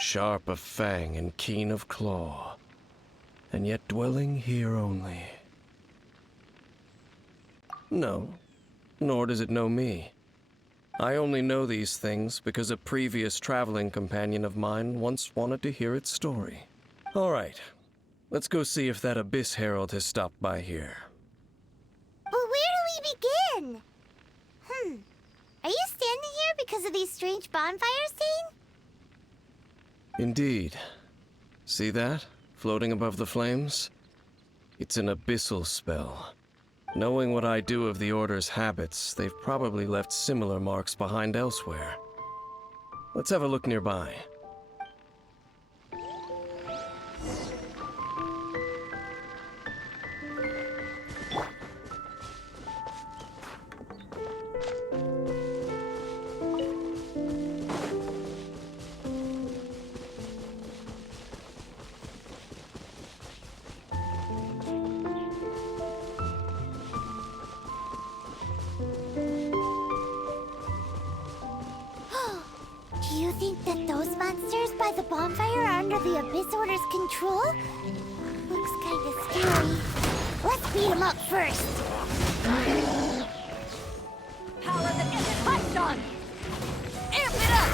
sharp of fang and keen of claw, and yet dwelling here only. No, nor does it know me. I only know these things because a previous traveling companion of mine once wanted to hear its story. All right, let's go see if that Abyss Herald has stopped by here. But where do we begin? Are you standing here because of these strange bonfires, Dane? Indeed. See that? Floating above the flames? It's an abyssal spell. Knowing what I do of the Order's habits, they've probably left similar marks behind elsewhere. Let's have a look nearby. Do you think that those monsters by the bonfire are under the Abyss Order's control? Looks kinda scary. Let's beat them up first. Power that isn't touched on! Amp it up!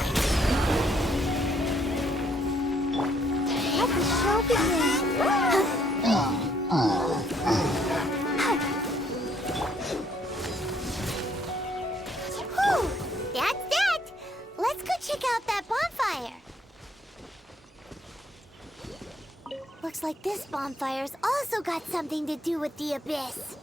Let the show begin. Whew, that's that. Let's go check out that bonfire. Looks like this bonfire's also got something to do with the Abyss.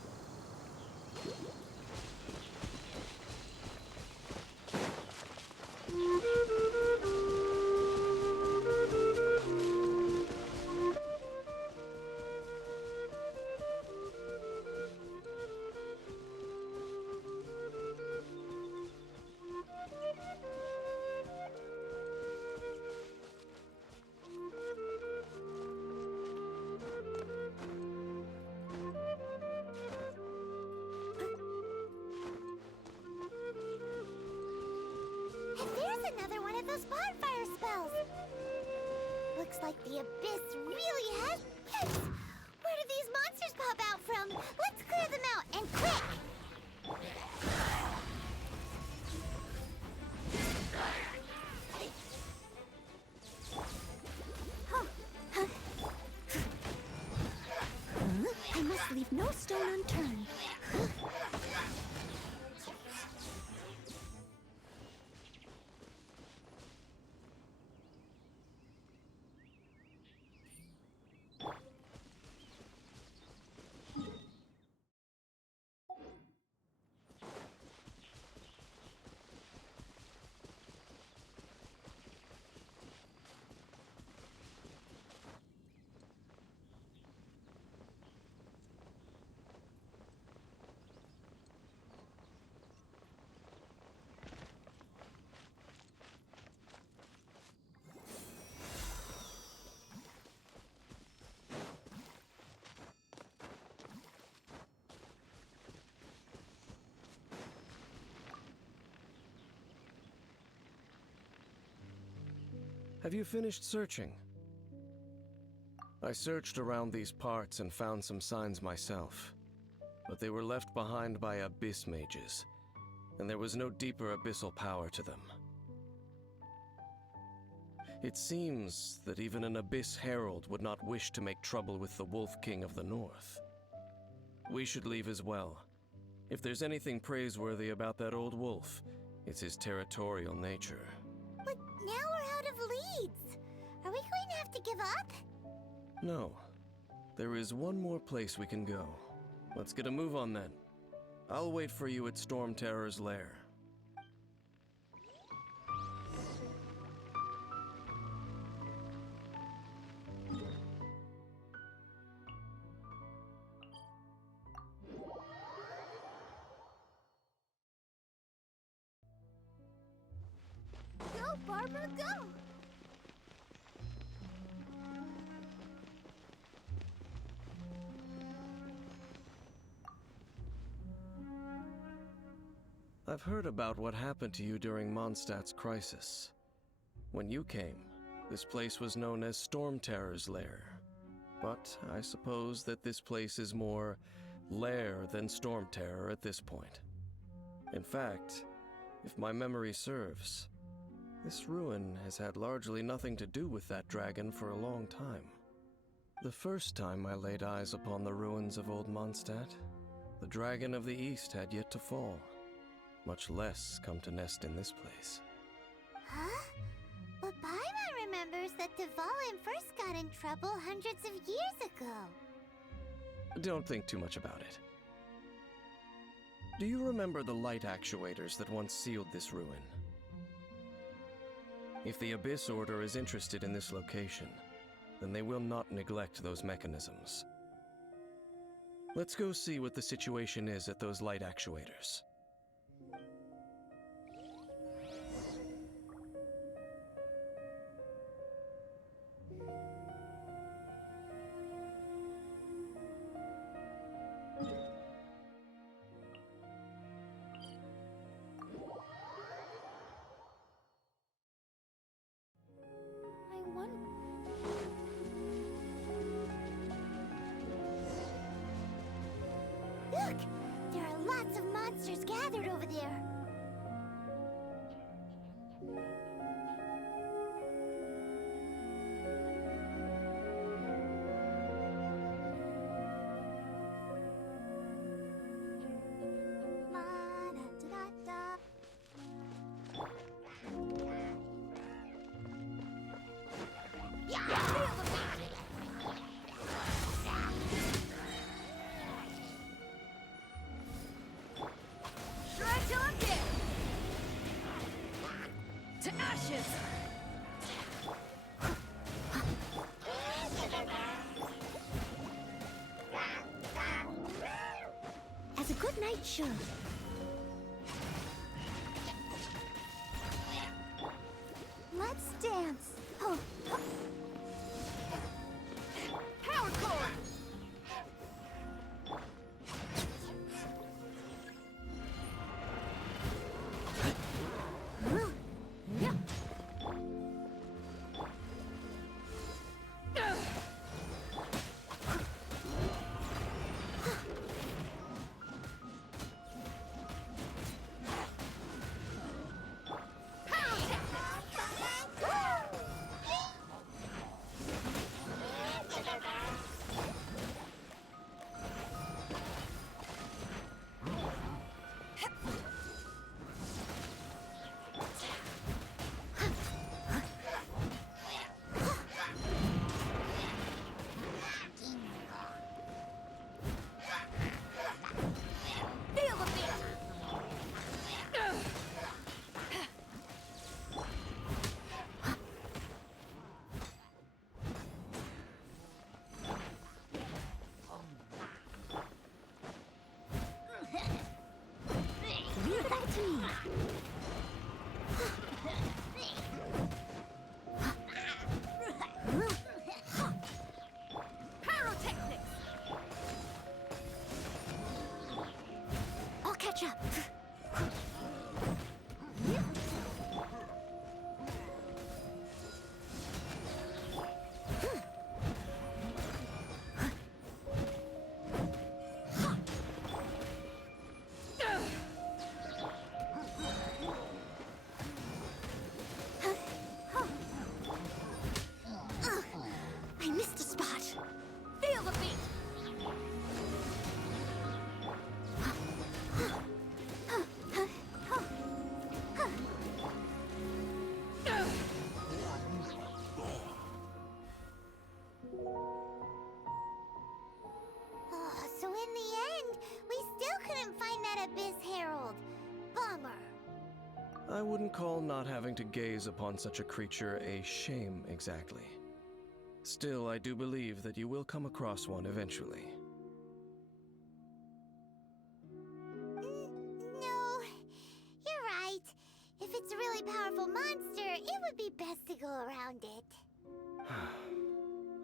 And there's another one of those bonfire spells. Looks like the Abyss really has pets. Where do these monsters pop out from? Let's clear them out, and quick! I must leave no stone unturned. Have you finished searching? I searched around these parts and found some signs myself, but they were left behind by abyss mages, and there was no deeper abyssal power to them. It seems that even an Abyss Herald would not wish to make trouble with the Wolf King of the North. We should leave as well. If there's anything praiseworthy about that old wolf, it's his territorial nature. But now we're out of leads. Are we going to have to give up? No. There is one more place we can go. Let's get a move on then. I'll wait for you at Storm Terror's lair. Go, Barbara, go! I've heard about what happened to you during Mondstadt's crisis. When you came, This place was known as Storm Terror's lair. But I suppose that this place is more lair than Storm Terror at this point. In fact, if my memory serves, this ruin has had largely nothing to do with that dragon for a long time. The first time I laid eyes upon the ruins of Old Mondstadt, the dragon of the East had yet to fall, much less come to nest in this place. Huh? But Paimon remembers that Dvalin first got in trouble hundreds of years ago. Don't think too much about it. Do you remember the light actuators that once sealed this ruin? If the Abyss Order is interested in this location, then they will not neglect those mechanisms. Let's go see what the situation is at those light actuators. Look! There are lots of monsters gathered over there. To ashes! As a good knight should. Let's dance. Oh. Power core! I'll catch up. I missed a spot. Feel the beat! Oh, so in the end, we still couldn't find that Abyss Herald. Bummer. I wouldn't call not having to gaze upon such a creature a shame exactly. Still, I do believe that you will come across one eventually. No, you're right. If it's a really powerful monster, it would be best to go around it.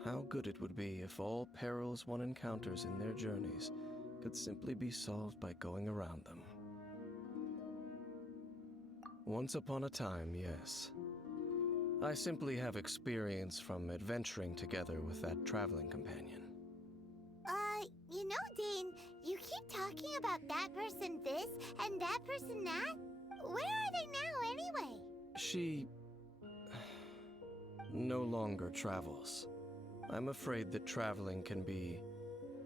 How good it would be if all perils one encounters in their journeys could simply be solved by going around them. Once upon a time, yes. I simply have experience from adventuring together with that traveling companion. You know, Dane, you keep talking about that person this and that person that. Where are they now, anyway? She no longer travels. I'm afraid that traveling can be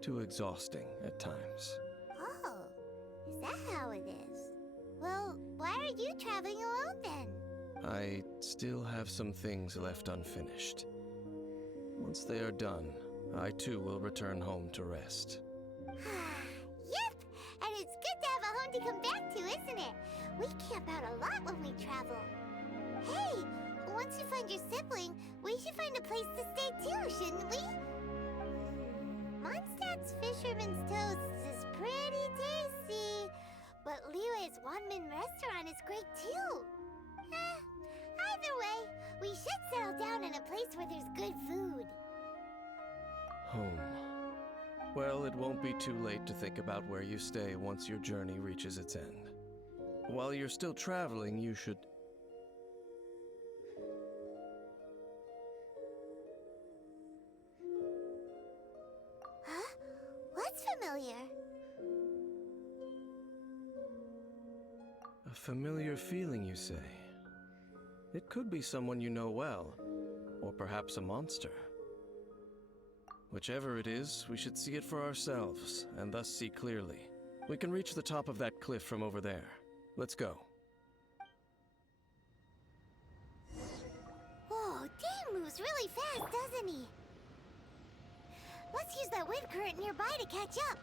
too exhausting at times. Oh, is that how it is? Well, why are you traveling alone then? I still have some things left unfinished. Once they are done, I too will return home to rest. Yep, and it's good to have a home to come back to, isn't it? We camp out a lot when we travel. Hey, once you find your sibling, we should find a place to stay too, shouldn't we? Mondstadt's Fisherman's Toast is pretty tasty, but Liyue's Wanmin restaurant is great too. Either way, we should settle down in a place where there's good food. Home. Well, it won't be too late to think about where you stay once your journey reaches its end. While you're still traveling, you should... Huh? What's familiar? A familiar feeling, you say? It could be someone you know well, or perhaps a monster. Whichever it is, we should see it for ourselves, and thus see clearly. We can reach the top of that cliff from over there. Let's go. Whoa, Dane moves really fast, doesn't he? Let's use that wind current nearby to catch up.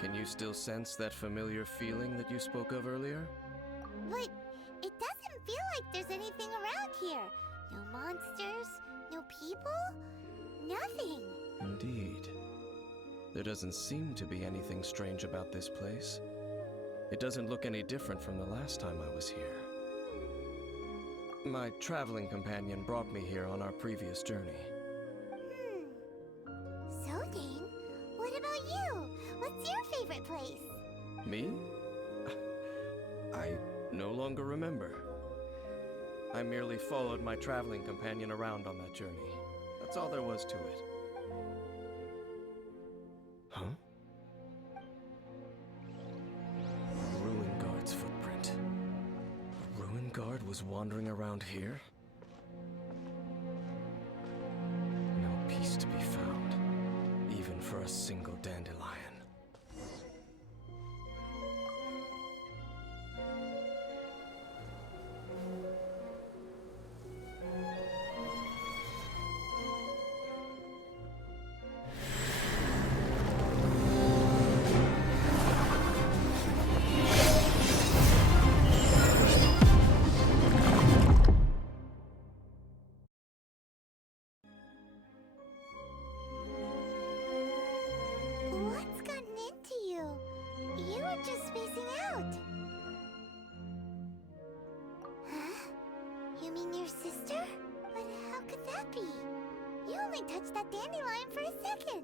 Can you still sense that familiar feeling that you spoke of earlier? But it doesn't feel like there's anything around here. No monsters, no people, nothing. Indeed. There doesn't seem to be anything strange about this place. It doesn't look any different from the last time I was here. My traveling companion brought me here on our previous journey. So, Dane, what about you? What's your favorite place? Me? I no longer remember. I merely followed my traveling companion around on that journey. That's all there was to it. Huh? A ruin guard's footprint. A ruin guard was wandering around here? No peace to be found, even for a single dandelion. What's gotten into you? You were just spacing out. Huh? You mean your sister? But how could that be? You only touched that dandelion for a second.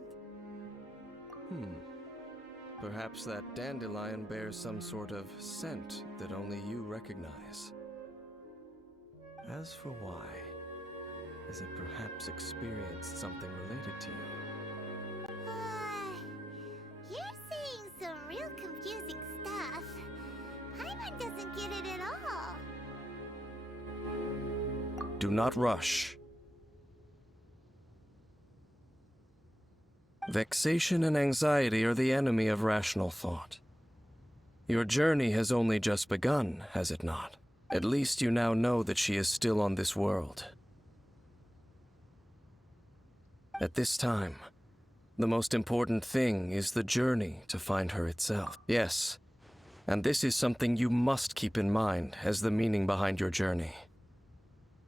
Perhaps that dandelion bears some sort of scent that only you recognize. As for why, has it perhaps experienced something related to you? You're saying some real confusing stuff. Paimon doesn't get it at all. Do not rush. Vexation and anxiety are the enemy of rational thought. Your journey has only just begun, has it not? At least you now know that she is still on this world. At this time, the most important thing is the journey to find her itself. Yes, and this is something you must keep in mind as the meaning behind your journey.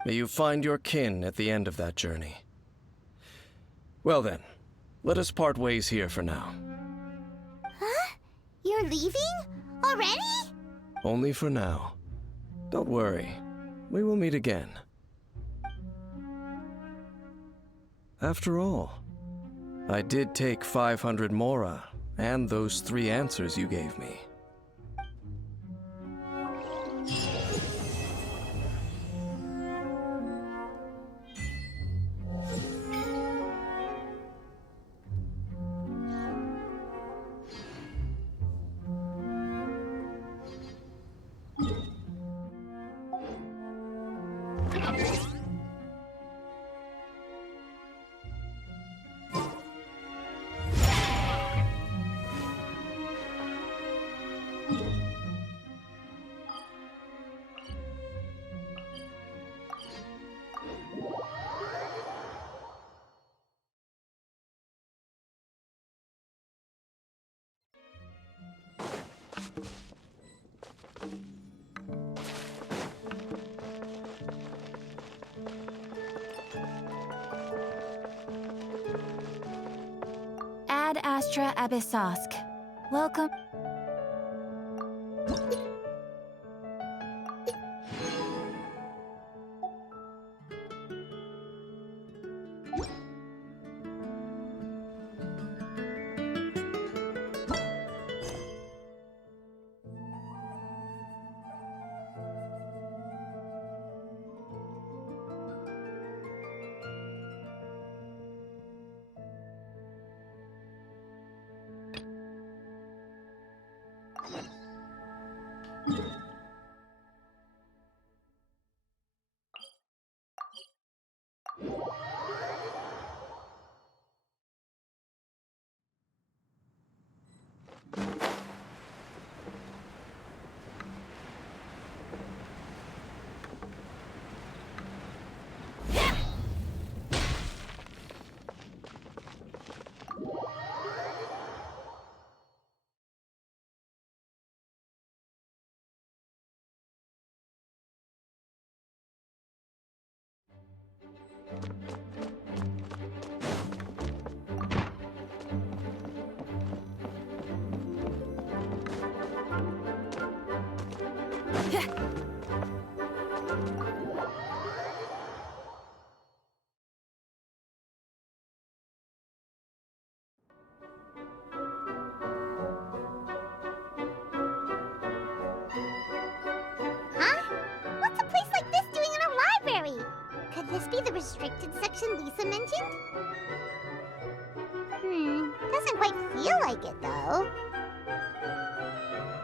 May you find your kin at the end of that journey. Well then, let us part ways here for now. Huh? You're leaving? Already? Only for now. Don't worry, we will meet again. After all, I did take 500 mora and those 3 answers you gave me. Ad Astra Abyssosk. Welcome. Huh? What's a place like this doing in a library? Could this be the restricted section Lisa mentioned? Doesn't quite feel like it, though.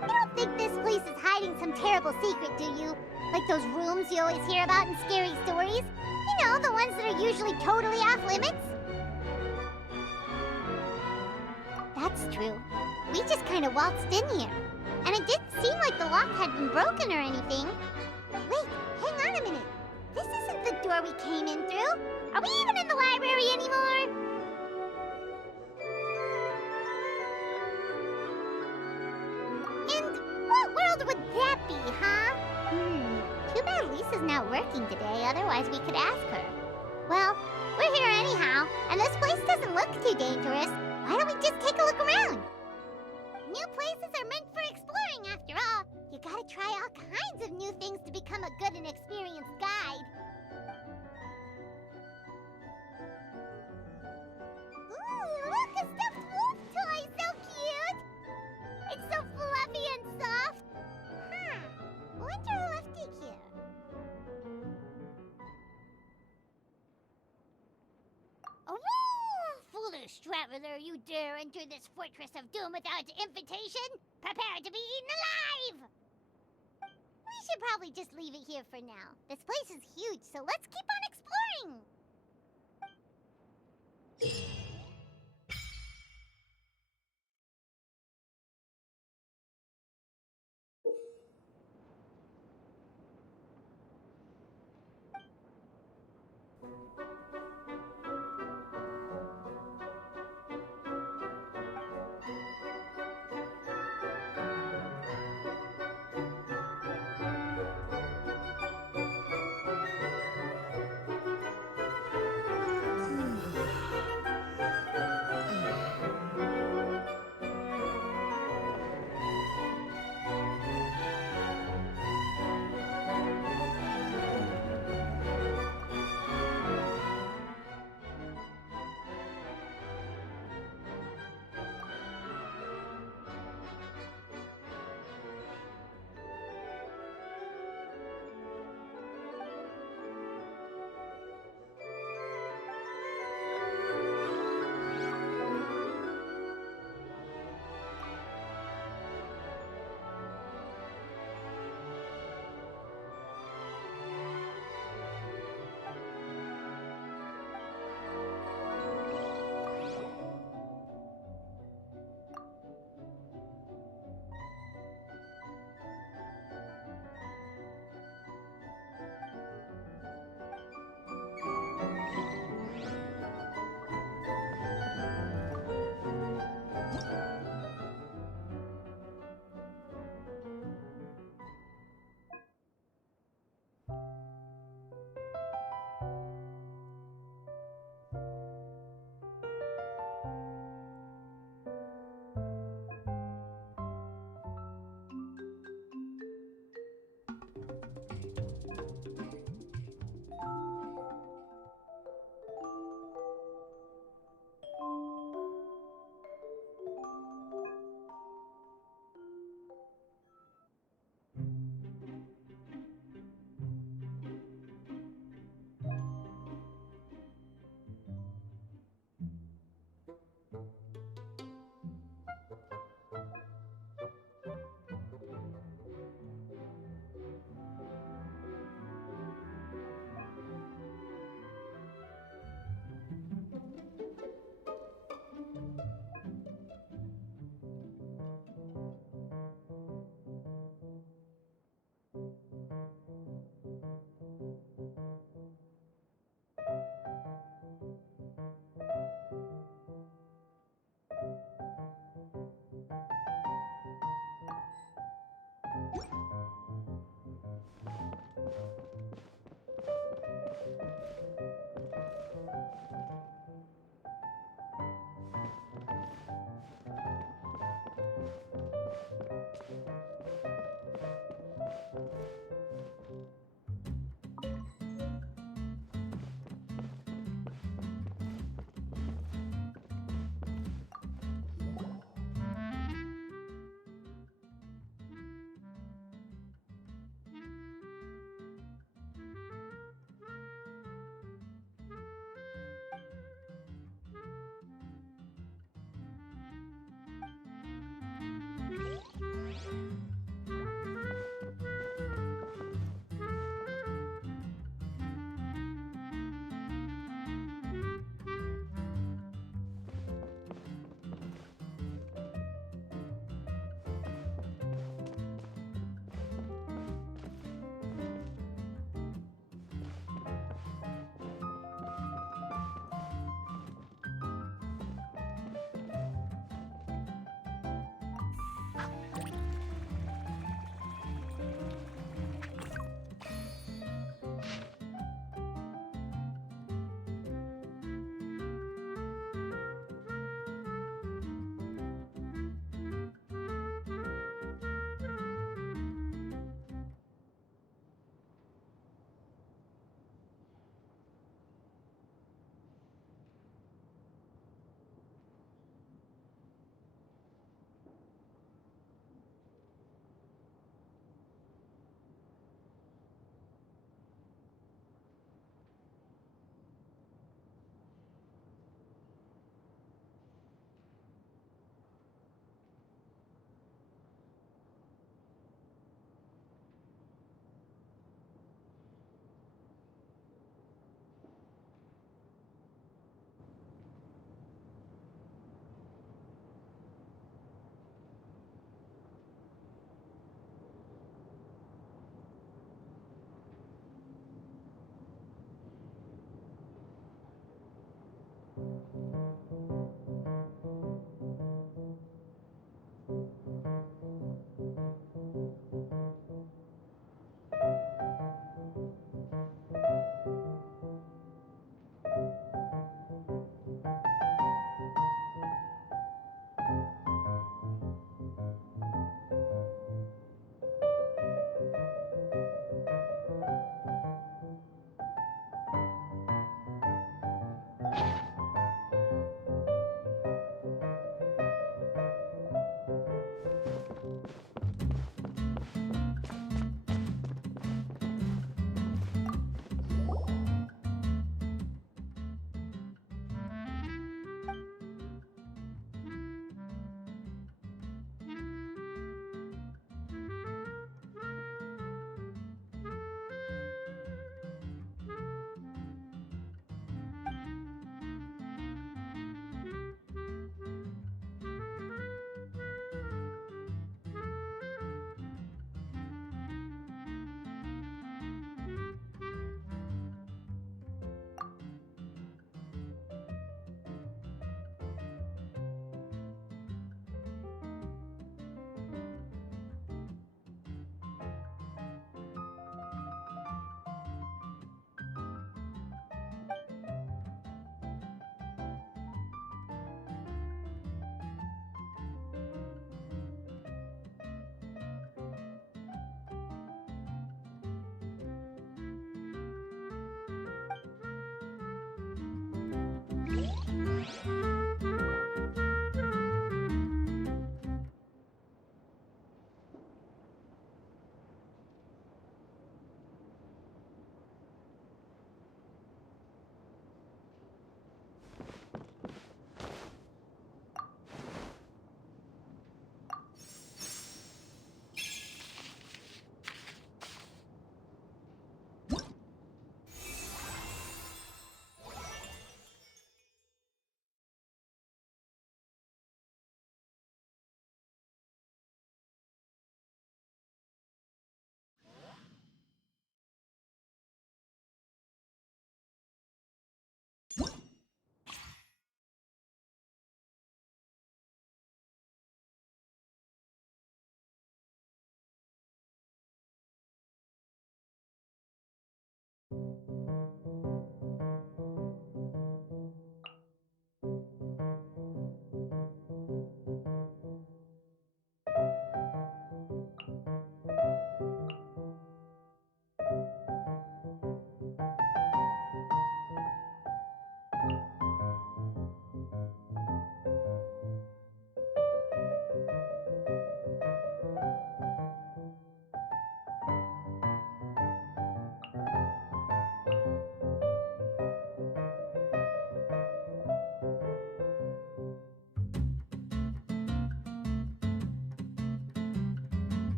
You don't think this place is hiding some terrible secret, do you? Like those rooms you always hear about in scary stories? You know, the ones that are usually totally off limits? That's true. We just kind of waltzed in here. And it didn't seem like the lock had been broken or anything. Wait, hang on a minute. This isn't the door we came in through. Are we even in the library anymore? And what world would that be, huh? Too bad Lisa's not working today, otherwise we could ask her. Well, we're here anyhow, and this place doesn't look too dangerous. Why don't we just take a look around? New places are meant for exploring, after all. You gotta try all kinds of new things to become a good and experienced guide. Ooh, look, a stuffed wolf toy! So cute! It's so fluffy and soft. Wonder who left it here. Oh, foolish traveler, you dare enter this fortress of doom without invitation? Prepare to be eaten alive! We should probably just leave it here for now. This place is huge, so let's keep on exploring.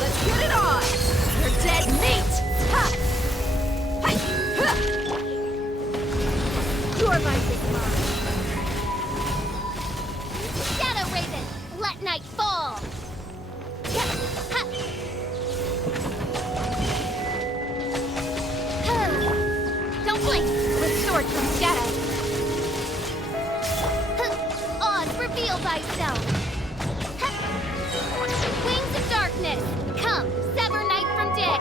Let's get it on! You're dead meat! Ha! Hi! Ha! Your life is mine. Shadow Raven, let night fall! Yeah, ha. Don't blink! Restored from shadow. Oz, reveal thyself! Wings of darkness, come, sever night from day!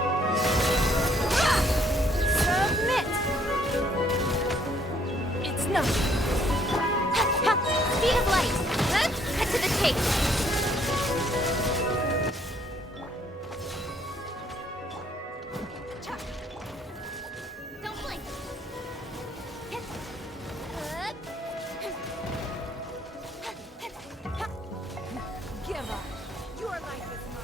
Submit! It's nothing. Speed of light, cut to the chase! Don't blink! Give up. Your life is mine.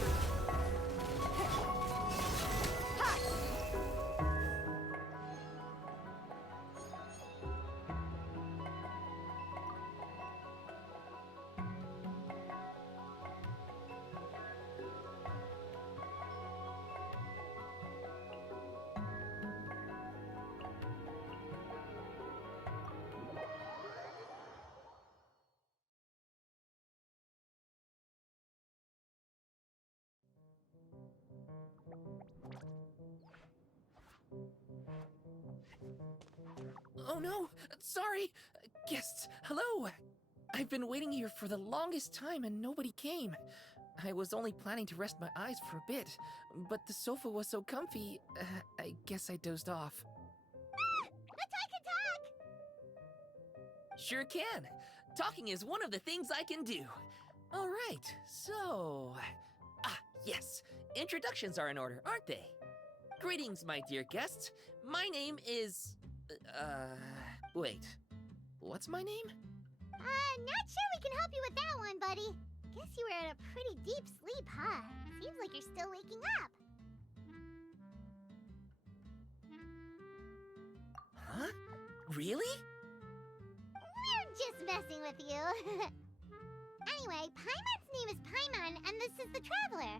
Oh no! Sorry! Guests, hello! I've been waiting here for the longest time and nobody came. I was only planning to rest my eyes for a bit, but the sofa was so comfy, I guess I dozed off. I can talk! Sure can! Talking is one of the things I can do. Alright, so... Ah, yes! Introductions are in order, aren't they? Greetings, my dear guests. My name is... wait. What's my name? Not sure we can help you with that one, buddy. Guess you were in a pretty deep sleep, huh? Seems like you're still waking up. Huh? Really? We're just messing with you. Anyway, Paimon's name is Paimon, and this is the Traveler.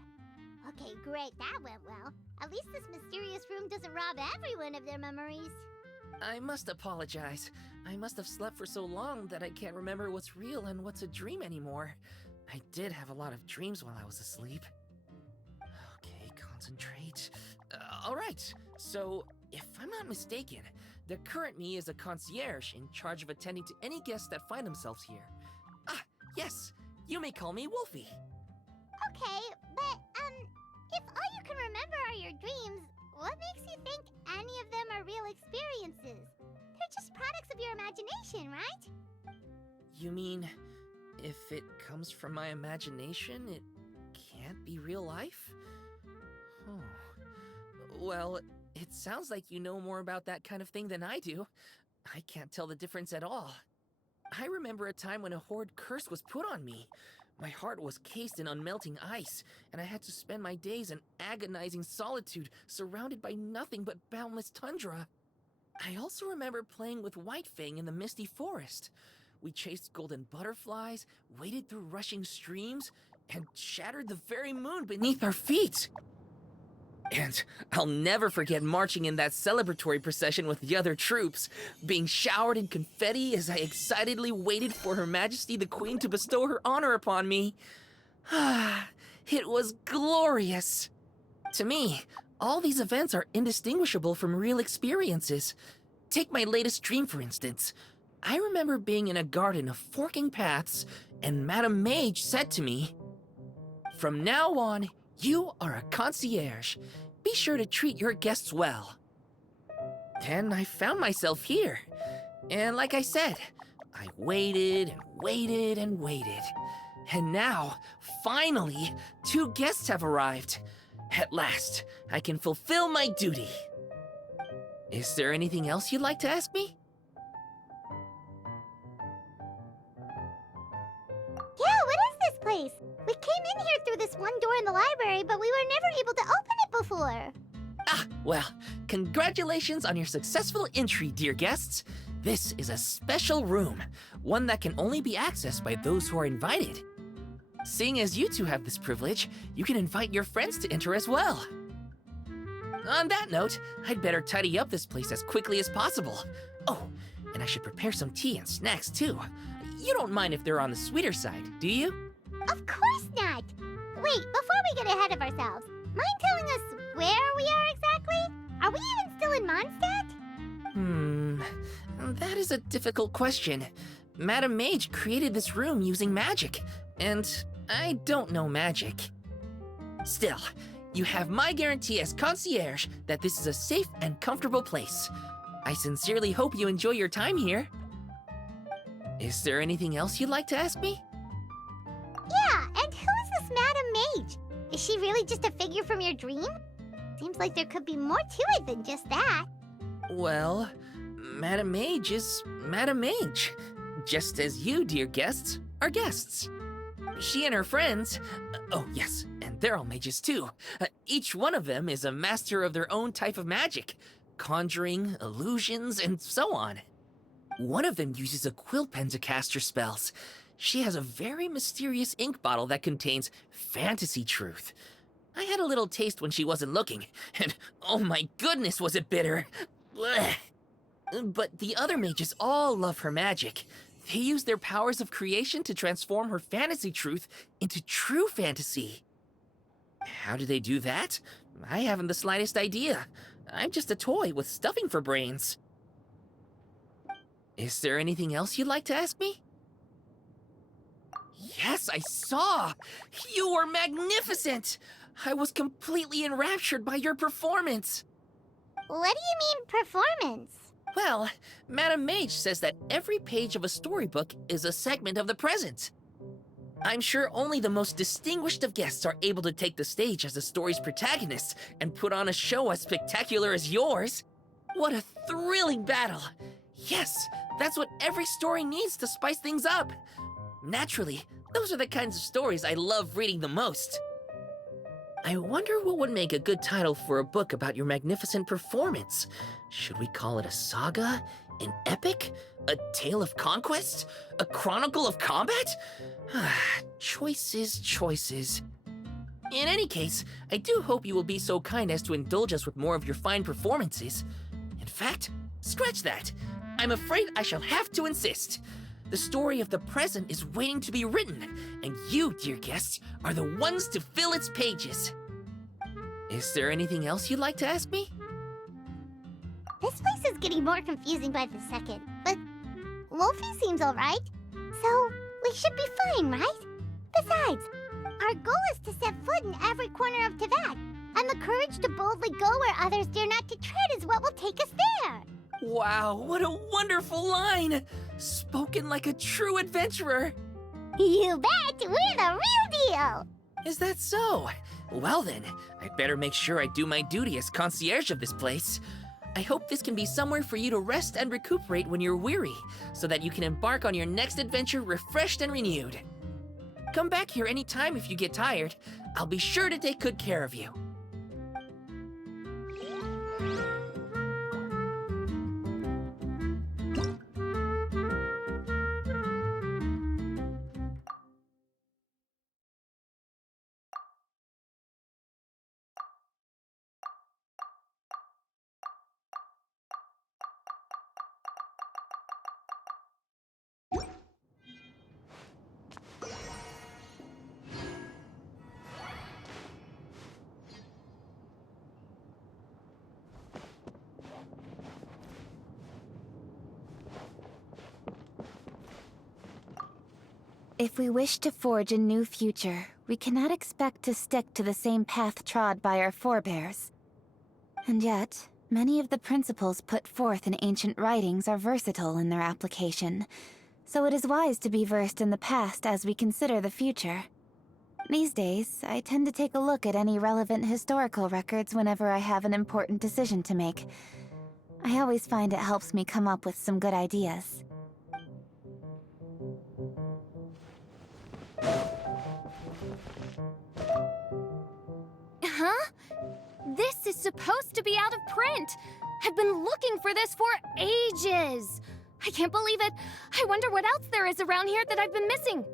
Okay, great, that went well. At least this mysterious room doesn't rob everyone of their memories. I must apologize. I must have slept for so long that I can't remember what's real and what's a dream anymore. I did have a lot of dreams while I was asleep. Okay, concentrate. Alright, so if I'm not mistaken, the current me is a concierge in charge of attending to any guests that find themselves here. Ah, yes, you may call me Wolfie. Okay, but, if all you can remember are your dreams, what makes you think any of them are real experiences? They're just products of your imagination, right? You mean, if it comes from my imagination, it can't be real life? Oh. Well, It sounds like you know more about that kind of thing than I do. I can't tell the difference at all. I remember a time when a horde curse was put on me. My heart was cased in unmelting ice, and I had to spend my days in agonizing solitude, surrounded by nothing but boundless tundra. I also remember playing with Whitefang in the misty forest. We chased golden butterflies, waded through rushing streams, and shattered the very moon beneath our feet. And I'll never forget marching in that celebratory procession with the other troops, being showered in confetti as I excitedly waited for Her Majesty the Queen to bestow her honor upon me. It was glorious. To me, all these events are indistinguishable from real experiences. Take my latest dream, for instance. I remember being in a garden of forking paths, and Madame Mage said to me, "From now on, you are a concierge. Be sure to treat your guests well." Then I found myself here. And like I said, I waited and waited and waited. And now, finally, 2 guests have arrived. At last, I can fulfill my duty. Is there anything else you'd like to ask me? Yeah, what is this place? We came in here through this one door in the library, but we were never able to open it before. Well, congratulations on your successful entry, dear guests. This is a special room, one that can only be accessed by those who are invited. Seeing as you two have this privilege, you can invite your friends to enter as well. On that note, I'd better tidy up this place as quickly as possible. Oh, and I should prepare some tea and snacks too. You don't mind if they're on the sweeter side, do you? Of course not! Wait, before we get ahead of ourselves, mind telling us where we are exactly? Are we even still in Mondstadt? That is a difficult question. Madame Mage created this room using magic, and I don't know magic. Still, you have my guarantee as concierge that this is a safe and comfortable place. I sincerely hope you enjoy your time here. Is there anything else you'd like to ask me? Yeah, and who is this Madame Mage? Is she really just a figure from your dream? Seems like there could be more to it than just that. Well, Madame Mage is Madame Mage, just as you, dear guests, are guests. She and her friends, oh yes, and they're all mages too. Each one of them is a master of their own type of magic, conjuring, illusions, and so on. One of them uses a quill pen to cast her spells. She has a very mysterious ink bottle that contains fantasy truth. I had a little taste when she wasn't looking, and oh my goodness was it bitter. Blech. But the other mages all love her magic. They use their powers of creation to transform her fantasy truth into true fantasy. How do they do that? I haven't the slightest idea. I'm just a toy with stuffing for brains. Is there anything else you'd like to ask me? Yes, I saw! You were magnificent! I was completely enraptured by your performance. What do you mean, performance? Well, Madame Mage says that every page of a storybook is a segment of the present. I'm sure only the most distinguished of guests are able to take the stage as the story's protagonists and put on a show as spectacular as yours. What a thrilling battle! Yes, that's what every story needs to spice things up. Naturally, those are the kinds of stories I love reading the most. I wonder what would make a good title for a book about your magnificent performance. Should we call it a saga? An epic? A tale of conquest? A chronicle of combat? Choices, choices. In any case, I do hope you will be so kind as to indulge us with more of your fine performances. In fact, scratch that. I'm afraid I shall have to insist. The story of the present is waiting to be written, and you, dear guests, are the ones to fill its pages. Is there anything else you'd like to ask me? This place is getting more confusing by the second, but Wolfie seems alright, so we should be fine, right? Besides, our goal is to set foot in every corner of Teyvat, and the courage to boldly go where others dare not to tread is what will take us there. Wow, what a wonderful line! Spoken like a true adventurer! You bet! We're the real deal! Is that so? Well then, I'd better make sure I do my duty as concierge of this place. I hope this can be somewhere for you to rest and recuperate when you're weary, so that you can embark on your next adventure refreshed and renewed. Come back here anytime if you get tired. I'll be sure to take good care of you. If we wish to forge a new future, we cannot expect to stick to the same path trod by our forebears. And yet, many of the principles put forth in ancient writings are versatile in their application, so it is wise to be versed in the past as we consider the future. These days, I tend to take a look at any relevant historical records whenever I have an important decision to make. I always find it helps me come up with some good ideas. Huh? This is supposed to be out of print! I've been looking for this for ages! I can't believe it! I wonder what else there is around here that I've been missing!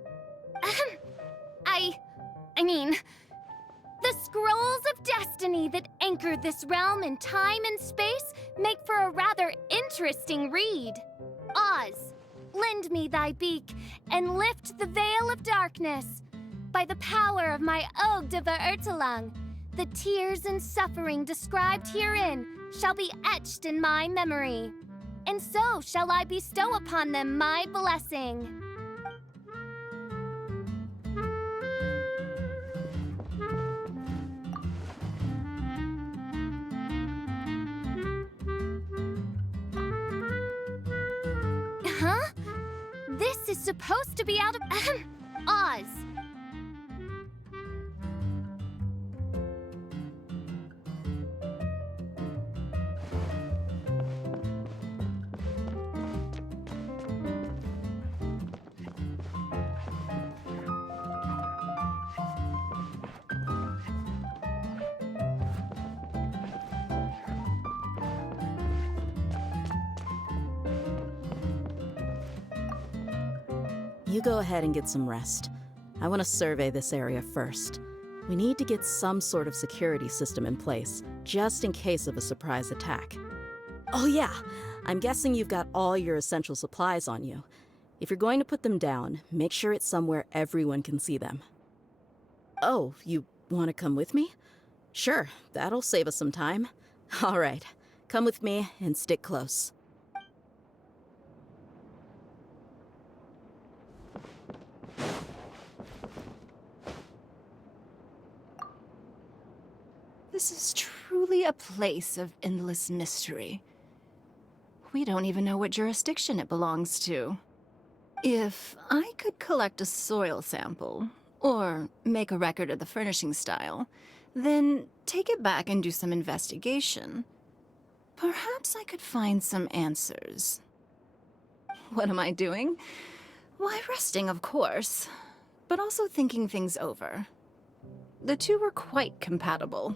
I mean... The scrolls of destiny that anchor this realm in time and space make for a rather interesting read. Oz, lend me thy beak and lift the veil of darkness. By the power of my Ode de Verurtelang, the tears and suffering described herein shall be etched in my memory, and so shall I bestow upon them my blessing. Huh? This is supposed to be out of... Oz. You go ahead and get some rest. I want to survey this area first. We need to get some sort of security system in place, just in case of a surprise attack. Oh yeah, I'm guessing you've got all your essential supplies on you. If you're going to put them down, make sure it's somewhere everyone can see them. Oh, you want to come with me? Sure, that'll save us some time. All right, come with me and stick close. This is truly a place of endless mystery. We don't even know what jurisdiction it belongs to. If I could collect a soil sample, or make a record of the furnishing style, then take it back and do some investigation, perhaps I could find some answers. What am I doing? Why, resting, of course, but also thinking things over. The two were quite compatible.